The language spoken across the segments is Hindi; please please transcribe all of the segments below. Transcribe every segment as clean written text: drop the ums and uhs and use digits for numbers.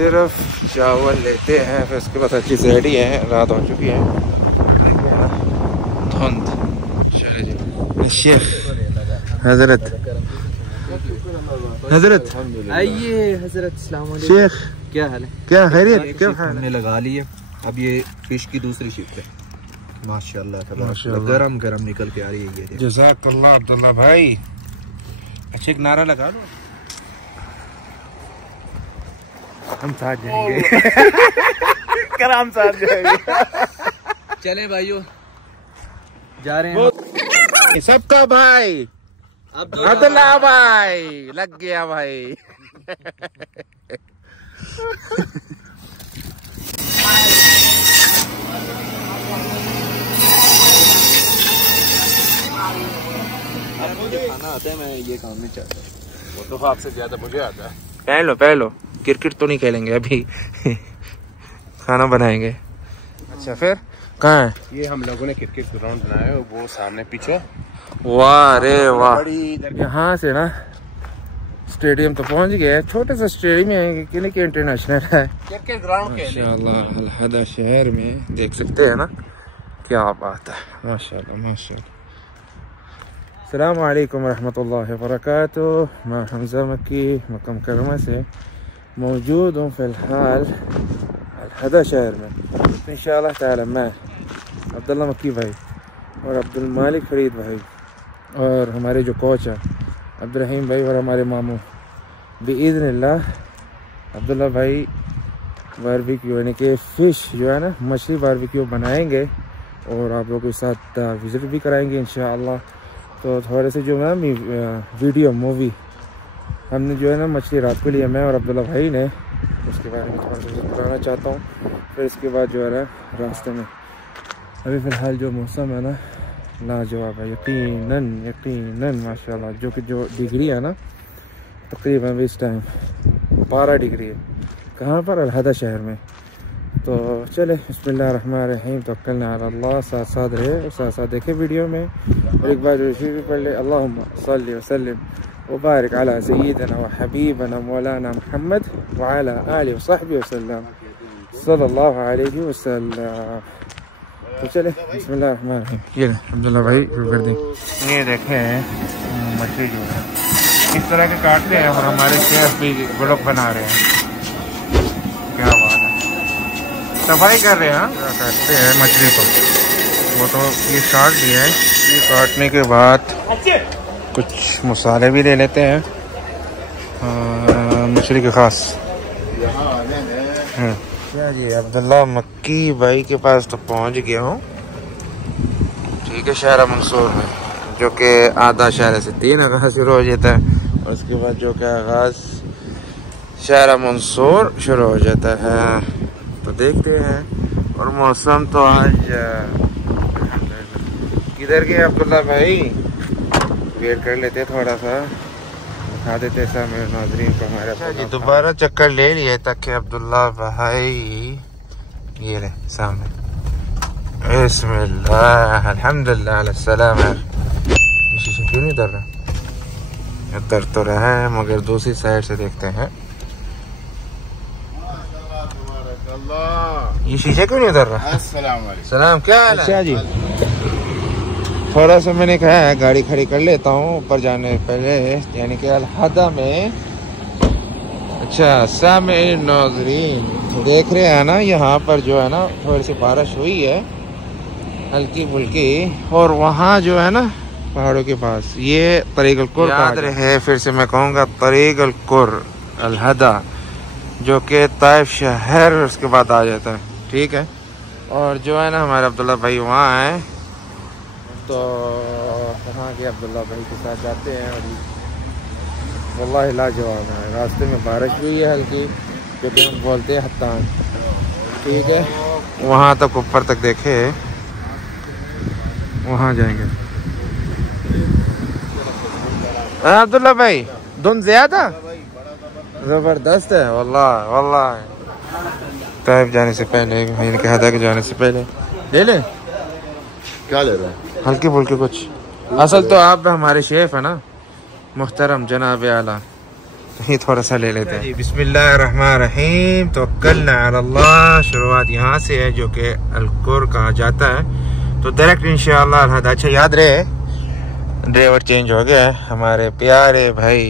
सिर्फ चावल लेते हैं, फिर उसके बाद अच्छी से रेडी है। रात हो चुकी है, धुंध। शेख हजरत आइए हजरत, अस्सलाम वालेकुम। शेख क्या हाल है? क्या खैरियत? क्या हमने लगा ली है। अब ये फिश की दूसरी शिफ्ट है। माशाल्लाह माशाल्लाह, गरम गरम निकल के आ रही है ये। जज़ाकल्लाह अब्दुल्ला भाई। अच्छा एक नारा लगा दो, हम साथ जाएंगे। हम साथ जाएंगे। चलें भाइयों, जा रहे हैं सबका भाई अब्दुल्ला भाई लग गया भाई। मुझे खाना आता है, मैं ये काम नहीं चाहता। वो तो आपसे ज्यादा मुझे आता है। पहन लो। क्रिकेट तो नहीं खेलेंगे अभी। खाना बनाएंगे। अच्छा फिर कहाँ है? ये हम लोगों ने क्रिकेट ग्राउंड बनाया है, वो सामने पीछे। वाह रे वाह। यहाँ से ना स्टेडियम तो पहुँच गया। छोटे सा स्टेडियम है कि इंटरनेशनल है। क्रिकेट ग्राउंड माशाल्लाह अल-हदा शहर में देख सकते हैं ना, क्या बात है। माशाल्लाह माशाल्लाह। अस्सलाम वालेकुम रहमतुल्लाहि व बरकातुहू। मैं हमजा मक्की मक्का मुकर्रमा से मौजूद हूँ फ़िलहाल अल-हदा शहर में। इंशाअल्लाह ताला मैं अब्दुल्ला मक्की भाई और अब्दुल मालिक फरीद भाई और हमारे जो कोच हैं अब्दुल रहीम भाई और हमारे मामू बिइज़्निल्लाह अब्दुल्ला भाई बारबेक्यू यानी कि फ़िश जो है ना, मछली बारबेक्यू बनाएंगे और आप लोगों के साथ विज़िट भी कराएंगे इंशाअल्लाह। तो थोड़े से जो है वीडियो मूवी हमने जो है ना मछली रात को लिया, मैं और अब्दुल्ला भाई ने, उसके बारे में थोड़ा सा बताना चाहता हूँ। फिर इसके बाद जो है ना रास्ते में अभी फ़िलहाल जो मौसम है ना लाजवाब है, यकीनन माशाल्लाह। जो कि जो डिग्री है ना तकरीबन इस टाइम 12 डिग्री है। कहाँ पर? अल-हदा शहर में। तो चले बिस्मिल्लाहिर्रहमानिर्रहीम, तवक्कलना अला अल्लाह। साथ साथ रहे और साथ साथ देखे वीडियो में और एक बार रिसीव भी पढ़ ले। अल्लाहुम्मा सल्ली व सल्लिम व बारिक अला सय्यिदना व हबीबना मौलाना मुहम्मद व अला आलिहि व सहबिहि वसल्लम सल्लल्लाहु अलैहि वसल्लम। तो चले बिस्मिल्लाहिर्रहमानिर्रहीम। ये अब्दुल्ला भाई शुरू कर दें। ये देखें मछली जो है इस तरह के काटते हैं और हमारे शेफ भी ब्लॉग बना रहे हैं। क्या बात है, सफाई कर रहे हैं। काटते हैं मछली को, वो तो ये काट दिया है। ये काटने के बाद कुछ मसाले भी ले लेते हैं मछली के खास। क्या जी, अब्दुल्ला मक्की भाई के पास तो पहुंच गया हूँ। ठीक है, शहर मंसूर में, जो कि आधा शहर से 3 आगाज़ शुरू हो जाता है और उसके बाद जो कि आगाज़ शहर मंसूर शुरू हो जाता है। तो देखते हैं। और मौसम तो आज किधर गए अब्दुल्ला भाई? वेट कर लेते थोड़ा सा, दिखा देते ऐसा मेरे नाज़रीन को हमारे। अच्छा जी, दोबारा चक्कर ले लिए ताकि अब्दुल्ला भाई ये ले सामने। बिस्मिल्लाह अल्हम्दुलिल्लाह अला सलामा। शीशे क्यों नहीं उतर रहा? उतर तो रहा है मगर दूसरी साइड से देखते हैं। ये शीशे क्यों नहीं उतर रहा? सलाम, क्या हाल है? अच्छा जी, थोड़ा सा मैंने कहा है गाड़ी खड़ी कर लेता हूँ ऊपर जाने पहले, यानी कि अल-हदा में। अच्छा सामने नाज़रीन देख रहे हैं ना, यहाँ पर जो है ना थोड़ी सी बारिश हुई है हल्की फुल्की। और वहाँ जो है ना पहाड़ों के पास ये तरीक़ अल-कुर याद रहे, फिर से मैं कहूँगा तरीक़ अल-कुर अल-हदा, जो कि ताइफ शहर उसके बाद आ जाता है। ठीक है, और जो है ना हमारे अब्दुल्ला भाई वहाँ हैं, तो वहाँ के अब्दुल्ला भाई के साथ जाते हैं। और वल्लाहि लाजवाब है। रास्ते में बारिश हुई है हल्की, जो कि हम बोलते हैं हत्तान। ठीक है, वहाँ तक ऊपर तक देखे, वहाँ जाएंगे। अब्दुल्ला भाई धुंध ज़्यादा ज़बरदस्त है वल्लाह। ताइफ जाने से पहले, मैंने कहा था कि जाने से पहले ले ले। क्या ले रहे हैं? हल्की फुल्की कुछ। असल तो आप हमारे शेफ है ना मुहतरम जनाब आला ये थोड़ा सा ले लेते हैं। बिस्मिल्लाहिर्रहमानिर्रहीम, तवक्कलना अल्लाह। शुरुआत यहाँ से है जो कि अलकुर कहा जाता है। तो डायरेक्ट इंशाअल्लाह। अच्छा याद रहे ड्राइवर चेंज हो गया है, हमारे प्यारे भाई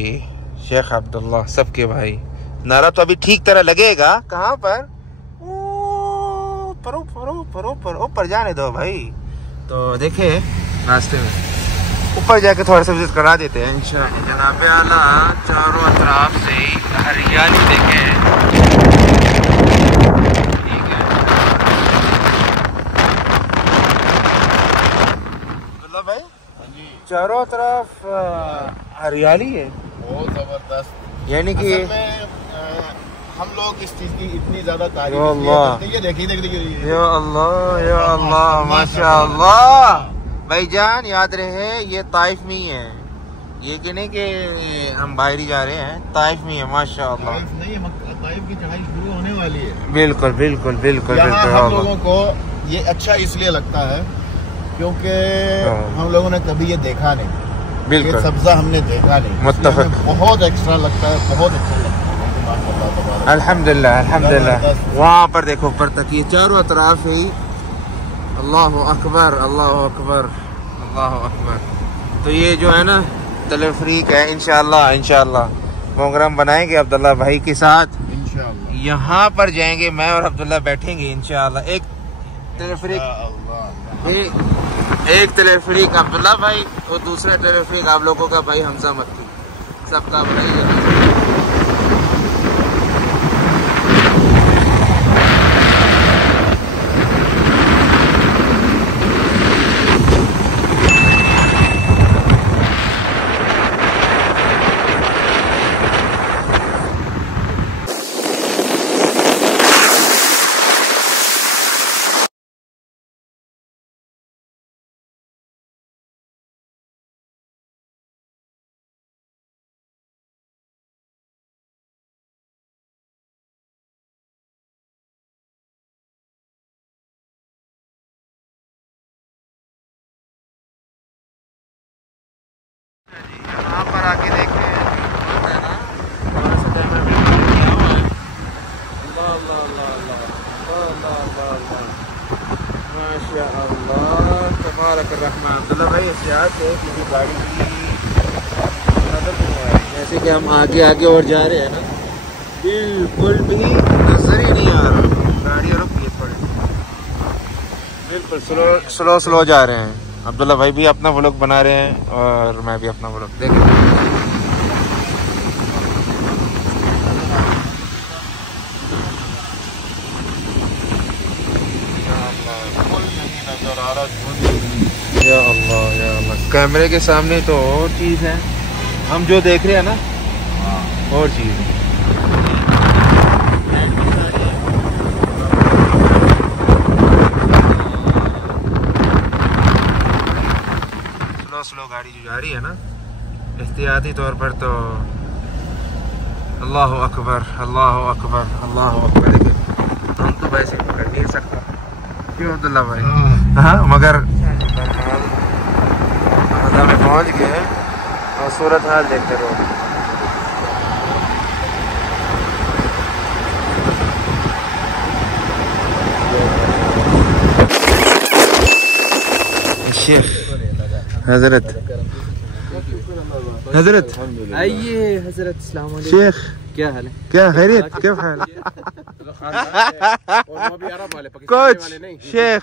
शेख अब्दुल्ला सबके भाई। नारा तो अभी ठीक तरह लगेगा। कहाँ पर? ऊपर जाने दो भाई। तो देखे रास्ते में ऊपर जाके थोड़ा सा विजिट करा देते हैं इंशाअल्लाह। जनाब आला चारों तरफ से हरियाली देखें। ठीक है अब्दुल्ला भाई, चारों तरफ हरियाली है बहुत जबरदस्त। यानी कि हम लोग इस चीज की इतनी ज्यादा तारीफ या अल्लाह, करते हैं। देखिए या अल्लाह, या अल्लाह, माशाअल्लाह। भाईजान याद रहे ये ताइफ में ही है, ये कि नहीं कि हम बाहर ही जा रहे हैं, ताइफ में है माशाअल्लाह। ताइफ की चढ़ाई शुरू होने वाली है। बिल्कुल बिल्कुल बिल्कुल यहाँ बिल्कुल। हम लोगों को ये अच्छा इसलिए लगता है क्योंकि हम लोगों ने कभी ये देखा नहीं, ये बिल्कुल सब्जा हमने देखा नहीं। मुत्तफक। इसलिए हमें बहुत एक्स्ट्रा लगता है, बहुत अच्छा लगता है। अल्हम्दुलिल्लाह अल्हम्दुलिल्लाह। वहाँ पर देखो ऊपर तक ये चारों तरफ ही अल्लाहु अकबर अल्लाहु अकबर अल्लाहु अकबर। तो ये जो है ना तलफ्रीक है। इंशाअल्लाह इंशाअल्लाह प्रोग्राम बनाएंगे अब्दुल्ला भाई के साथ इंशाअल्लाह। यहाँ पर जाएंगे, मैं और अब्दुल्ला बैठेंगे इंशाअल्लाह। एक तलफ्रीक, एक तलफ्रीक अब्दुल्ला भाई और दूसरा तलफ्रीक आप लोगों का भाई हमजा मक्की, सबका भाई। यहाँ पर आके देखें माशाअल्लाह तबारक रहमान। अब्दुल्ला भाई एहतियात है क्योंकि गाड़ी जैसे कि हम आगे आगे और जा रहे हैं ना, बिल्कुल भी नजर ही नहीं आ रहा, गाड़ी रुक गई थोड़ी, बिल्कुल स्लो स्लो स्लो जा रहे हैं। अब्दुल्ला भाई भी अपना व्लॉग बना रहे हैं और मैं भी अपना व्लॉग देख रहा हूँ। या अल्लाह या अल्लाह, कैमरे के सामने तो और चीज़ है, हम जो देख रहे हैं ना और चीज़ है। स्लो गाड़ी जो जा रही है ना, एहतियाती तौर पर तो अल्लाह अकबर अल्लाह अकबर अल्लाह अकबर। देखिए हम तो वैसे पकड़ नहीं सकते, क्यों अब्दुल्ला भाई? हाँ मगर में पहुंच गए और सूरत हाल देखते रहो। शेख हजरत हजरत आइए हजरत, अस्सलाम वालेकुम। शेख क्या हाल है? क्या खैरियत, क्या हाल? कोच शेख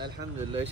अल्हम्दुलिल्लाह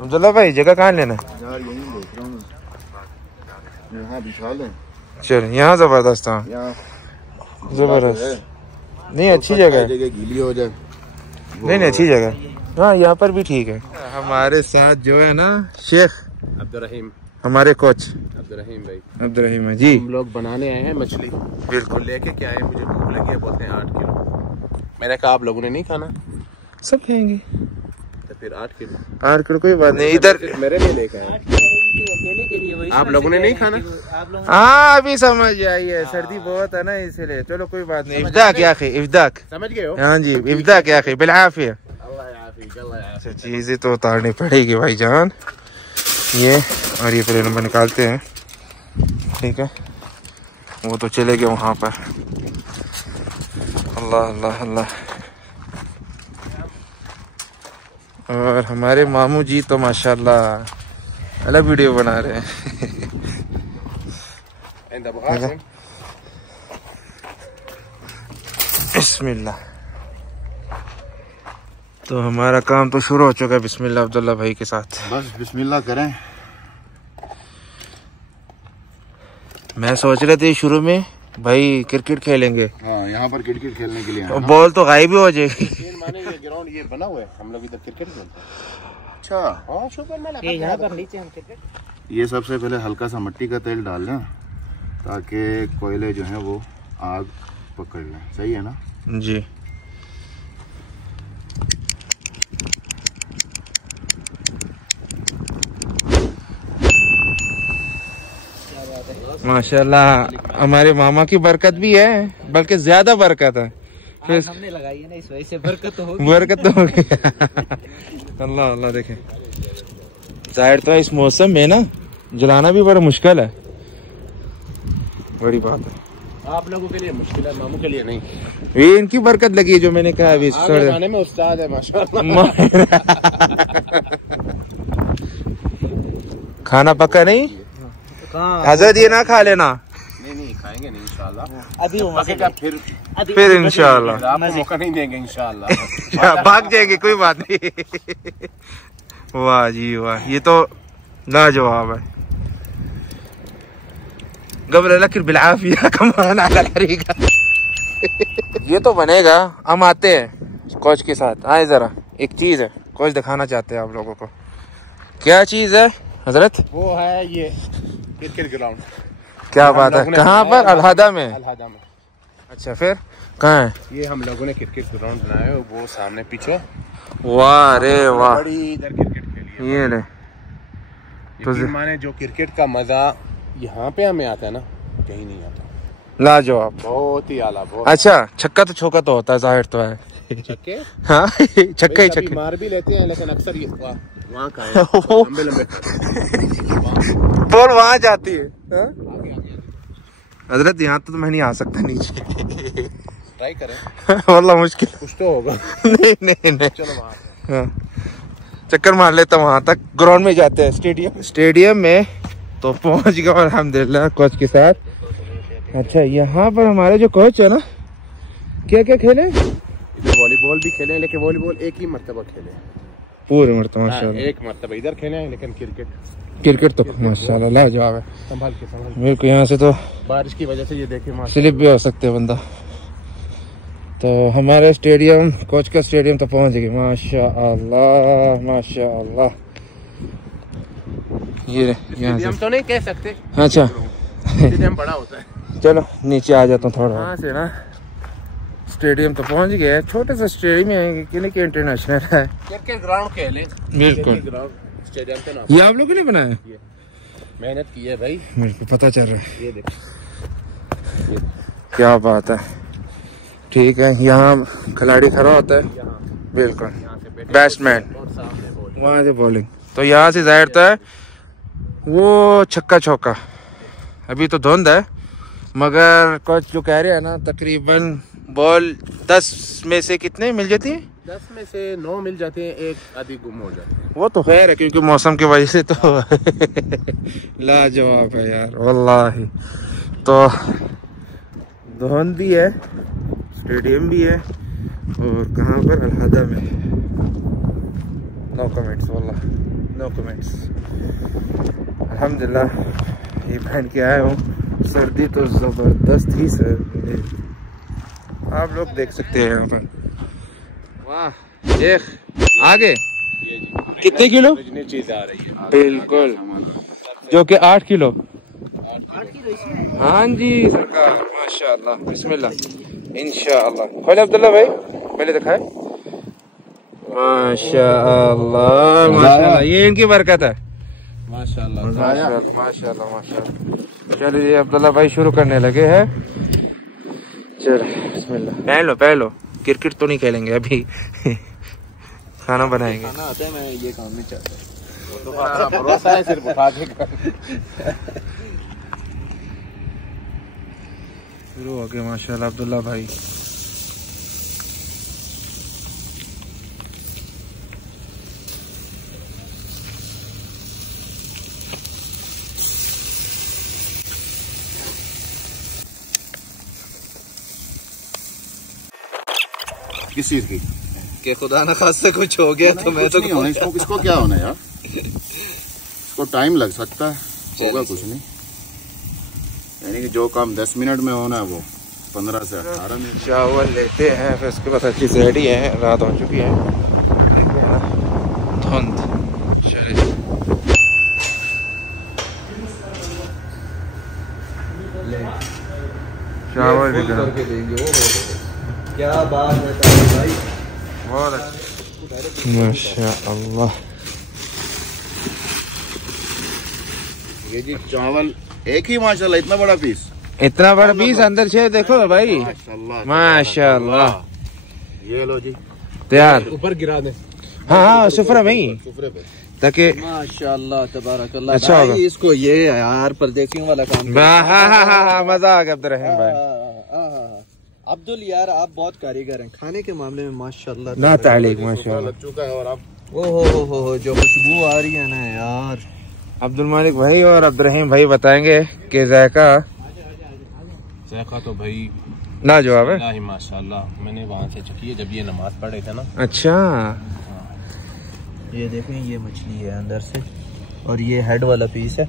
अब्दुल्ला भाई जगह कहाँ लेना? यार यहीं देख रहा हूँ, यहाँ बिछा लें। चल यहाँ जबरदस्त, हाँ जबरदस्त। नहीं अच्छी जगह है, जगह गीली हो जाए। नहीं नहीं अच्छी जगह, हाँ यहाँ पर भी ठीक है। हमारे साथ जो है ना शेख अब्दुर्रहीम, हमारे कोच अब्दुर्रहीम भाई, अब्दुर्रहीम है जी। हम लोग बनाने आए हैं मछली, बिल्कुल लेके क्या है, मुझे भूख लगी है, बोलते हैं 8 किलो। मैंने कहा आप लोगों ने नहीं खाना, सब खाएंगे तो फिर 8 किलो। 8 किलो कोई बात नहीं, इधर मेरे लिए लेके आए। आप लोगों ने नहीं खाना? हाँ अभी समझ आइए, सर्दी बहुत है ना इसलिए। चलो कोई बात नहीं, इफ्ताक या अखी इफ्ताक। समझ गए हो? हाँ जी इफ्ताक या अखी बिलआफिया। अल्लाह याफी, अल्लाह याफी। चीजें तो उतारनी पड़ेगी भाईजान। ये और ये फिर नंबर निकालते हैं, ठीक है। वो तो चले गए वहाँ पर। अल्लाह अल्लाह अल्लाह। और हमारे मामू जी तो माशाल्लाह अलग वीडियो बना रहे हैं। बिस्मिल्लाह। तो हमारा काम तो शुरू हो चुका है बिस्मिल्लाह अब्दुल्ला भाई के साथ। बस बिस्मिल्लाह करें। मैं सोच रहे थे शुरू में भाई क्रिकेट खेलेंगे। हाँ, यहाँ पर क्रिकेट खेलने के लिए बॉल तो गायब ही हो जाएगी। ये ग्राउंड ये बना हुआ है, हम लोग इधर क्रिकेट खेलते हैं। अच्छा, हाँ, ये यहाँ पर नीचे हम क्रिकेट। ये सबसे पहले हल्का सा मिट्टी का तेल डाल लें ताकि कोयले जो हैं वो आग पकड़ लें। सही है ना जी। माशाल्लाह हमारे मामा की बरकत भी है, बल्कि ज्यादा बरकत है। फिर हमने लगाई है ना, इस वजह से बरकत तो होगी। बरकत तो हो गया। अल्लाह अल्लाह। देखें जाहिर तो इस मौसम में ना जलाना भी बड़ा मुश्किल है, बड़ी बात है। आप लोगों के लिए मुश्किल है, मामू के लिए नहीं। ये इनकी बरकत लगी जो मैंने कहा अभी। खाने में उस्ताद है माशाल्लाह। खाना पक्का नहीं हजरत, ये ना खा लेना। नहीं खाएंगे नहीं इंशाल्लाह। अभी पकेगा फिर इंशाल्लाह आपको मौका नहीं देंगे इंशाल्लाह। भाग जाएंगे, कोई बात नहीं। वाह जी वाह, ये तो लाजवाब है। गबर लकिर बिलाफिया कमान अला हरीका। ये तो बनेगा। हम आते हैं कोच के साथ। आए जरा, एक चीज है कोच दिखाना चाहते हैं आप लोगों को। क्या चीज है हजरत? वो है ये क्रिकेट ग्राउंड। क्या बात है? कहाँ पर? अलहदा में। अलहदा में। अच्छा, फिर कहाँ है? ये हम लोगों ने क्रिकेट ग्राउंड बनाया है, वो सामने पीछे। वाह रे वाह। बड़ी इधर क्रिकेट खेली है। ये ले तो माने जो क्रिकेट का मजा यहाँ पे हमें आता है ना, कहीं नहीं आता। लाजवाब, बहुत ही आला। बहुत अच्छा, छक्का तो चौका तो होता है, जाहिर तो है। छक्के, हाँ छक्का ही छक्के मार भी लेते हैं, लेकिन अक्सर ये वहाँ का है लंबे बॉल वहाँ जाती है। हजरत यहाँ तो मैं नहीं आ सकता नीचे। ट्राई करें। वल्लाह मुश्किल, कुछ तो होगा। नहीं चलो वहाँ हाँ, चक्कर मार लेता वहाँ तक। ग्राउंड में जाते हैं, स्टेडियम में तो पहुँच गया अल्हम्दुलिल्लाह कोच के साथ। अच्छा, यहाँ पर हमारे जो कोच है ना, क्या क्या खेले? इधर वॉलीबॉल भी खेले, लेकिन वॉलीबॉल एक ही मरतबा खेले पूरे मरतबा। माशाल्लाह, एक मरतबा इधर खेले हैं, लेकिन क्रिकेट तो माशाल्लाह लाजवाब है। संभाल के मेरे को यहाँ से तो बारिश की वजह से ये देखे स्लिप भी हो सकते हैं बंदा। तो हमारे स्टेडियम, कोच का स्टेडियम तो पहुँच गए। माशाल्लाह माशाल्लाह। ये यहाँ से हम तो नहीं कह सकते। अच्छा स्टेडियम बड़ा होता है। चलो नीचे आ जाता हूँ थोड़ा। यहाँ से ना स्टेडियम तो पहुँच गया है। छोटे सा स्टेडियम है, कि इंटरनेशनल है। क्रिकेट ग्राउंड खेले बिल्कुल। स्टेडियम तो ना, ये आप लोगों ने बनाया? मेहनत की है भाई, मेरे को पता चल रहा है। ये देखो क्या बात है। ठीक है, यहाँ खिलाड़ी खड़ा होता है, बिल्कुल बैट्समैन, वहाँ से बॉलिंग। तो यहाँ से जाहिर था वो छक्का चौका। अभी तो धुंध है, मगर कोच जो कह रहे हैं ना, तकरीबन बॉल 10 में से कितने मिल जाती है? 10 में से 9 मिल जाते हैं, एक आधी गुम हो जाती है। वो तो खैर है, क्योंकि मौसम की वजह से तो लाजवाब है यार वल्लाही। तो धुंध भी है, स्टेडियम भी है, और कहाँ पर? अलहदा में। नो कमेंट्स वल्लाह, नो कमेंट्स। अल्हम्दुलिल्लाह ये पहन के आया हूँ। सर्दी तो ज़बरदस्त ही सर्दी, आप लोग देख सकते हैं यहाँ पर। वाह, देख आगे कितने किलो चीज आ रही है, बिल्कुल, जो कि 8 किलो। हाँ जी सरकार, माशाल्लाह, बिस्मिल्लाह, इंशाअल्लाह। खोले अब्दुल्ला भाई, पहले दिखाए। माशाल्लाह माशाल्लाह, ये इनकी बरकत है। माशाल्लाह माशाल्लाह माशाल्लाह माशाल्लाह। चलिए अब्दुल्ला भाई शुरू करने लगे हैं। चलो बिस्मिल्लाह। पहन लो, क्रिकेट तो नहीं खेलेंगे अभी। खाना बनाएंगे। खाना आता है, मैं ये काम नहीं चाहता। तो भरोसा है सिर्फ उठा के शुरू हो गए माशाल्लाह अब्दुल्ला भाई। किस चीज की कि खुदा ना खास्ता कुछ हो गया तो मैं तो नहीं होना इसको क्या होना यार, इसको टाइम लग सकता है, होगा कुछ नहीं। यानी कि जो काम 10 मिनट में होना है वो 15 से 18 मिनट। चावल लेते हैं फिर उसके बाद अच्छी से रेडी है, रात हो चुकी है, धुंध। चावल भी करके देंगे वो क्या बात है भाई, बहुत माशाअल्लाह। ये जी चावल एक ही माशाल्लाह, इतना बड़ा पीस, इतना बड़ा पीस अंदर से देखो भाई, माशाअल्लाह। ये लो जी, तैयार, ऊपर गिरा दे। हाँ सुफरा में ही सुफरे पे ताकि माशाअल्लाह तबारकल्लाह। अच्छा होगा इसको ये यार परदेसियों वाला काम। हाँ मजा आ गया अब्दुर्रहीम भाई। अब्दुल यार आप बहुत कारीगर हैं खाने के मामले में माशाल्लाह। ना तालीक माशाल्लाह। लग चुका है और आप हो जो खुशबू आ रही है ना यार। अब्दुल मालिक भाई और अब्दुर्रहीम भाई बताएंगे कि जायका तो भाई लाजवाब है माशाल्लाह। मैंने वहाँ से चखी है जब ये नमाज पढ़ रहे थे ना। अच्छा ये देखें ये मछली है अंदर से और ये हेड वाला पीस है।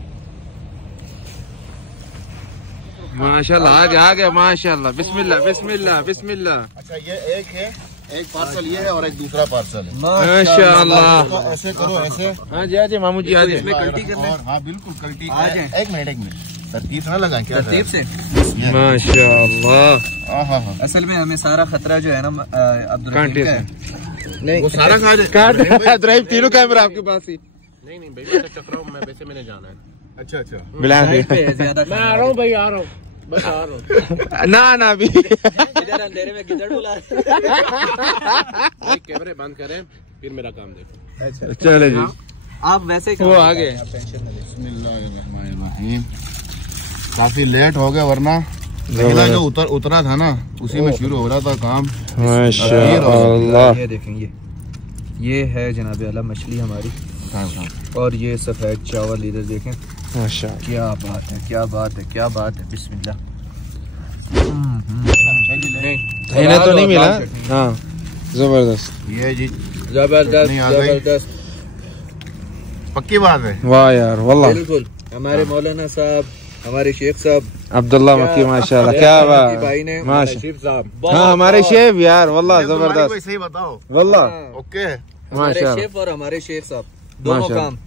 माशाल्लाह आ गया माशाल्लाह। बिस्मिल्लाह बिस्मिल्लाह बिस्मिल्लाह। अच्छा ये एक है, एक पार्सल ये है और एक दूसरा पार्सल है। माशाल्लाह। तो ऐसे करो, ऐसे। हाँ जी हाँ जी मामू जी आ जाए। कल्टी करना है। हाँ बिल्कुल कल्टी। एक मिनट तरतीब से ना लगाएं क्या? तरतीब से माशाल्लाह। हाँ। असल में हमें सारा खतरा जो है ना कांटे अब्दुल से नहीं वो सारा खा जाए। अब्दुर्रहीम तीनों कैमरा आपके पास ही। नहीं भाई मैं तो चख रहा हूँ, मैं वैसे मैंने जाना है। अच्छा मिला ज्यादा मैं आ रहा हूँ भाई, आ रहा हूँ बस आ रहा हूँ। ना अभी इधर अंधेरे में गिद्धड़ बुला भाई कैमरे बंद करें फिर मेरा काम देखो। अच्छा चले जी आप वैसे ही वो आ गए। बिस्मिल्लाहिर्रहमानिर्रहीम। काफी लेट हो गया वरना पहला जो उतरा था ना उसी में शुरू हो रहा था काम। माशाअल्लाह। ये देखेंगे ये है जनाब आला मछली हमारी और ये सफेद चावल इधर देखें। माशाअल्लाह क्या बात है क्या बात है क्या बात है। बिस्मिल्लाह। इन्हें तो नहीं मिला। हाँ जबरदस्त। ये जी जबरदस्त नहीं आ गई। जबरदस्त पक्की बात है। वाह यार वल्लाह। बिल्कुल हमारे मौलाना साहब हमारे शेख साहब अब्दुल्ला मक्की माशाल्लाह क्या बात भाई ने माशाल्लाह। हाँ हमारे शेफ यार वल्लाह जबरदस्त सही बताओ। वल्लाह ओके हमारे माशाल्लाह शेफ और हमारे शेख साहब दोनों माशाल्लाह। काम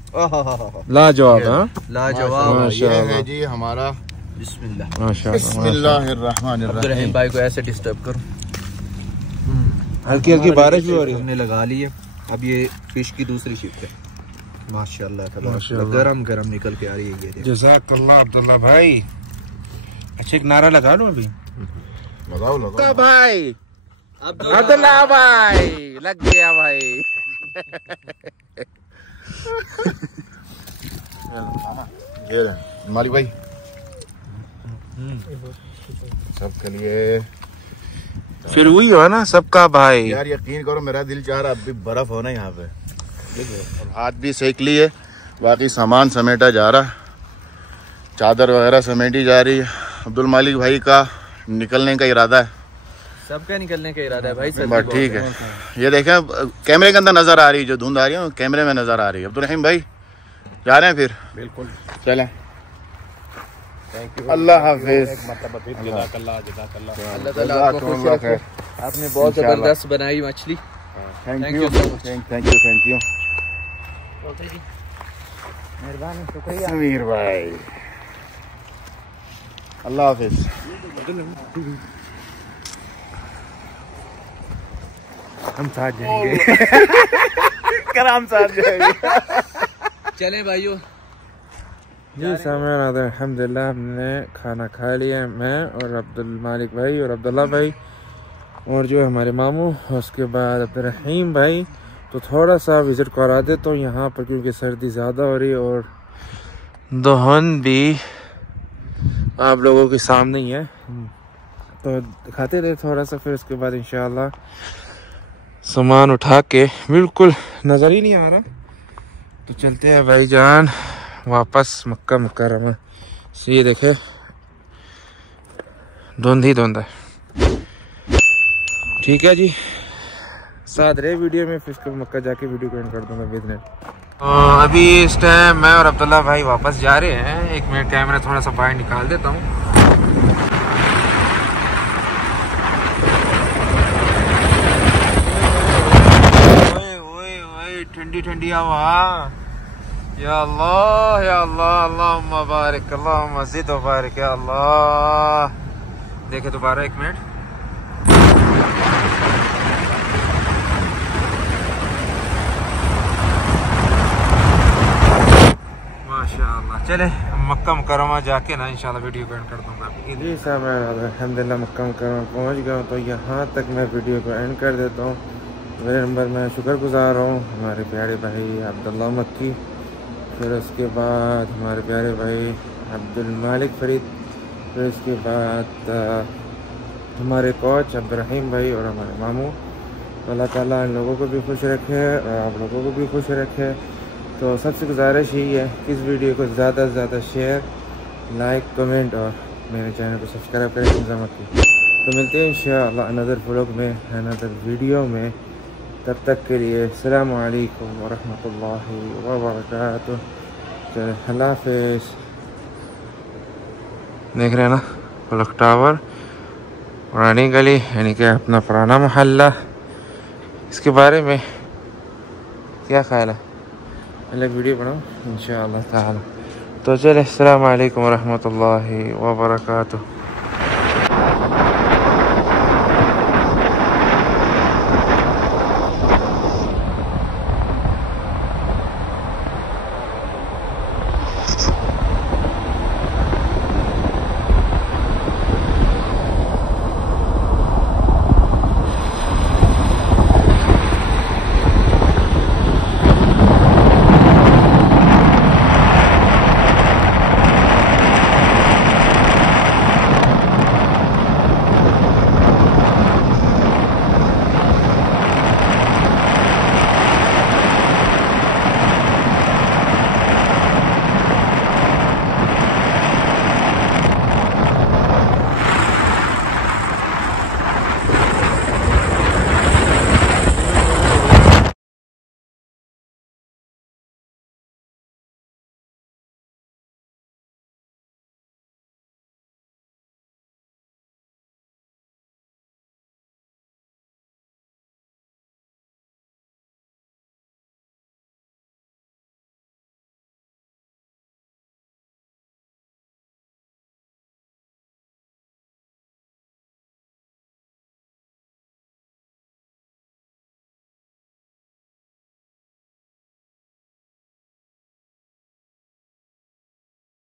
लाजवाब। हाँ लाजवाब। ये है जी हमारा। बिस्मिल्लाह। माशाल्लाह अब्दुर्रहीम भाई को ऐसे डिस्टर्ब करो। हल्की हल्की बारिश भी हो रही है। हमने लगा ली है। अब ये फिश की दूसरी शिफ्ट है माशाल्लाह माशाल्लाह। गरम गरम निकल के आ रही है ये। जज़ाकल्लाह अब्दुल्ला भाई। अच्छा एक नारा लगा लो अभी। लगाओ भाई अब्दुल्ला भाई लग गया भाई। ये मालिक भाई सबके लिए फिर वही हो ना सबका भाई। यार यकीन करो मेरा दिल चाह रहा अब भी बर्फ होना यहाँ पे। और हाथ भी सेक लिए, बाकी सामान समेटा जा रहा, चादर वगैरह समेटी जा रही है। अब्दुल मालिक भाई का निकलने का इरादा है। सबका निकलने का इरादा है भाई। बस ठीक है। ये देखें कैमरे के अंदर नजर आ रही है, जो धुंध आ रही है कैमरे में नजर आ रही है। अब्दुल रहीम भाई जा रहे हैं फिर? बिल्कुल चलें। अल्लाह हाफिज। अल्लाह ताला आपको खुश रखे। आपने बहुत जबरदस्त बनाई मछली। Thank Thank you you so much. Thank you मेहरबानी शुक्रिया समीर भाई। अल्लाह हाफिज। हम साथ जाएंगे। कराम साथ जाएंगे। चलें भाइयों। जी सामने आते हैं। अल्हम्दुलिल्लाह हमने खाना खा लिया, मैं और अब्दुल मालिक भाई और अब्दुल्ला भाई और जो हमारे मामू, उसके बाद अब्दुर्रहीम भाई तो थोड़ा सा विज़िट करा देता हूँ यहाँ पर, क्योंकि सर्दी ज़्यादा हो रही है और धुंध भी आप लोगों के सामने ही है। तो दिखाते रहे थोड़ा सा, फिर उसके बाद इंशाल्लाह सामान उठा के, बिल्कुल नज़र ही नहीं आ रहा, तो चलते हैं भाईजान वापस मक्का मुकर्रमा से। ये देखे धुंध ही धुंध है। ठीक है जी, साथ रहे वीडियो में, फिर उसके मक्का जाके वीडियो को एंड कर दूंगा बिजनेस। अभी इस टाइम मैं और अब्दुल्ला भाई वापस जा रहे हैं। एक मिनट कैमरा थोड़ा सा बाहर निकाल देता हूँ। ठंडी ठंडी हवा, या अल्लाह या अल्लाह, अल्लाहुम्मा बारिक, अल्लाहुम्मा ज़िद व बारिक या अल्लाह। देखे दोबारा एक मिनट। माशाअल्लाह। चले मक्का मुकर्रमा जाके ना इंशाल्लाह वीडियो को एंड कर दूंगा। जी साहब, मैं अल्हम्दुलिल्लाह मक्का मुकर्रमा पहुंच गया हूँ, तो यहाँ तक मैं वीडियो को एंड कर देता हूँ। मेरे नंबर में शुक्रगुजार हूँ हमारे प्यारे भाई अब्दुल्ला मक्की, फिर उसके बाद हमारे प्यारे भाई अब्दुल मालिक फरीद, फिर उसके बाद हमारे कोच अब्दुर्रहीम भाई और हमारे मामू। अल्लाह ताला इन लोगों को भी खुश रखे और आप लोगों को भी खुश रखे। तो सबसे गुजारिश यही है कि इस वीडियो को ज़्यादा से ज़्यादा शेयर, लाइक, कमेंट और मेरे चैनल को सब्सक्राइब करें हमजा मक्की। तो मिलते हैं इंशाअल्लाह अनदर व्लॉग में, अनदर वीडियो में। तब तक के लिए अस्सलामु अलैकुम व रहमतुल्लाहि व बरकातुहू। चलो अल्लाह हाफ़िज़। देख रहे हैं ना क्लॉक टावर, पुरानी गली, यानी कि अपना पुराना मोहल्ला। इसके बारे में क्या ख्याल है, अलग वीडियो बनाओ इंशाअल्लाह ताला। तो चले अस्सलामु अलैकुम व रहमतुल्लाहि व बरकातुहू।